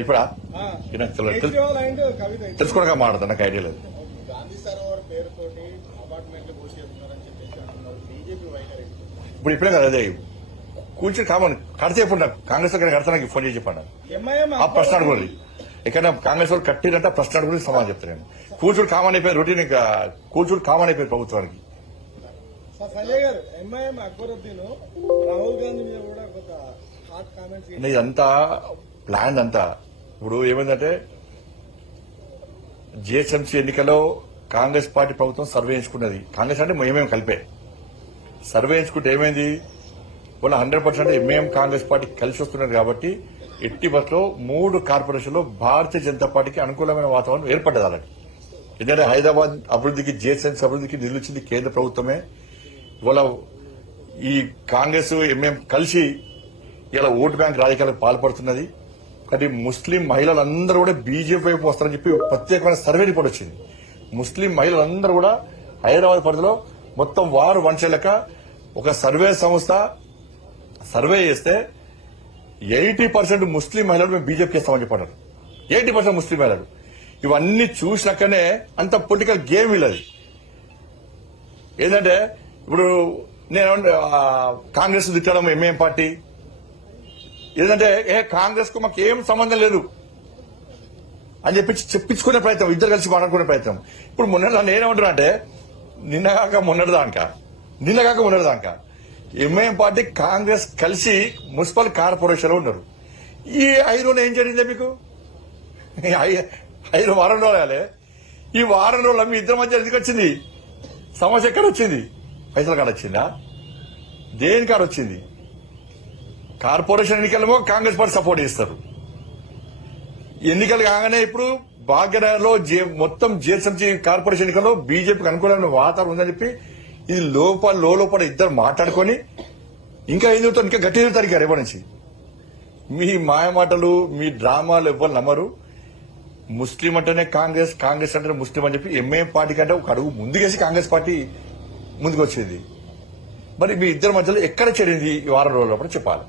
ఇప్పుడా తెలుసుకోవడానికి మాట్లాడతా, నాకు ఐడియా లేదు. ఇప్పుడు ఇప్పుడే కదా అదే కూర్చొని కామన్ కడితే ఇప్పుడు నాకు కాంగ్రెస్ కడతానికి ఫోన్ చేసి చెప్పాను. ఆ ప్రశ్న అడుగుతుంది ఎక్కడైనా కాంగ్రెస్ వాళ్ళు కట్టిరంటే ప్రశ్న అడుగుతుంది సమాధానం చెప్తాను. నేను కూర్చుని కామన్ అయిపోయింది, రొటీన్ ఇంకా కూర్చుని కామన్ అయిపోయింది ప్రభుత్వానికి. ఇదంతా ప్లాన్ అంతా. ఇప్పుడు ఏమైందంటే జిహెచ్ఎంసీ ఎన్నికల్లో కాంగ్రెస్ పార్టీ ప్రభుత్వం సర్వే ఎంచుకున్నది. కాంగ్రెస్ అంటే మేమేం కలిపే సర్వే ఎంచుకుంటే ఏమైంది, వాళ్ళు 100% ఎంఏఎం కాంగ్రెస్ పార్టీ కలిసి వస్తున్నారు కాబట్టి ఎట్టి బస్సులో 3 కార్పొరేషన్లో భారతీయ జనతా పార్టీకి అనుకూలమైన వాతావరణం ఏర్పడ్డది. అలాంటి ఎందుకంటే హైదరాబాద్ అభివృద్ధికి జిహెచ్ఎంసీ అభివృద్ధికి నిధులిచ్చింది కేంద్ర ప్రభుత్వమే. ఇవాళ ఈ కాంగ్రెస్ ఎంఏఎం కలిసి ఇలా ఓటు బ్యాంక్ రాజకీయాలకు పాల్పడుతున్నది. కానీ ముస్లిం మహిళలందరూ కూడా బీజేపీ వైపు వస్తారని చెప్పి ప్రత్యేకమైన సర్వే రిపోర్ట్ వచ్చింది. ముస్లిం మహిళలందరూ కూడా హైదరాబాద్ పరిధిలో మొత్తం వారు వంచలేక ఒక సర్వే సంస్థ సర్వే చేస్తే 80% ముస్లిం మహిళలు మేము బీజేపీకి ఇస్తామని చెప్పారు. 80% ముస్లిం మహిళలు. ఇవన్నీ చూసినాకనే అంత పొలిటికల్ గేమ్ వీళ్ళది. ఏంటంటే ఇప్పుడు నేను కాంగ్రెస్ తిట్టడం ఎంఏఎం పార్టీ ఏంటంటే కాంగ్రెస్ కు మాకు ఏం సంబంధం లేదు అని చెప్పి చెప్పించుకునే ప్రయత్నం, ఇద్దరు కలిసి మాట్లాడుకునే ప్రయత్నం. ఇప్పుడు మొన్న నేనేమంటున్నా అంటే నిన్నగాక మొన్నటిదాకా ఎంఐఎం పార్టీ కాంగ్రెస్ కలిసి మున్సిపల్ కార్పొరేషన్ లో ఉన్నారు. ఈ 5 రోజులు ఏం జరిగిందే మీకు? 5 వారం రోజులే. ఈ వారం రోజుల మీ ఇద్దరి మధ్య ఎందుకు వచ్చింది సమస్య? ఎక్కడ వచ్చింది? పైసల కాడ వచ్చిందా? దేని కాడ వచ్చింది? కార్పొరేషన్ ఎన్నికలేమో కాంగ్రెస్ పార్టీ సపోర్ట్ చేస్తారు. ఎన్నికలు కాగానే ఇప్పుడు భాగ్యనగర్లో మొత్తం జిహెచ్ఎంసీ కార్పొరేషన్ ఎన్నికల్లో బీజేపీకి అనుకూలమైన వాతావరణం ఉందని చెప్పి ఇది లోపల ఇద్దరు మాట్లాడుకుని ఇంకా ఏం చెబుతారు, ఇంకా గట్టి చెబుతారు. ఇంకా రేపటి నుంచి మీ మాయమాటలు, మీ డ్రామాలు ఎవ్వరు నమ్మరు. ముస్లిం అంటేనే కాంగ్రెస్, కాంగ్రెస్ అంటేనే ముస్లిం అని చెప్పి ఎంఐఎం పార్టీ కంటే ఒక అడుగు ముందుకేసి కాంగ్రెస్ పార్టీ ముందుకు వచ్చేది. మరి మీ ఇద్దరి మధ్యలో ఎక్కడ చెడింది ఈ వారం రోజుల చెప్పాలి.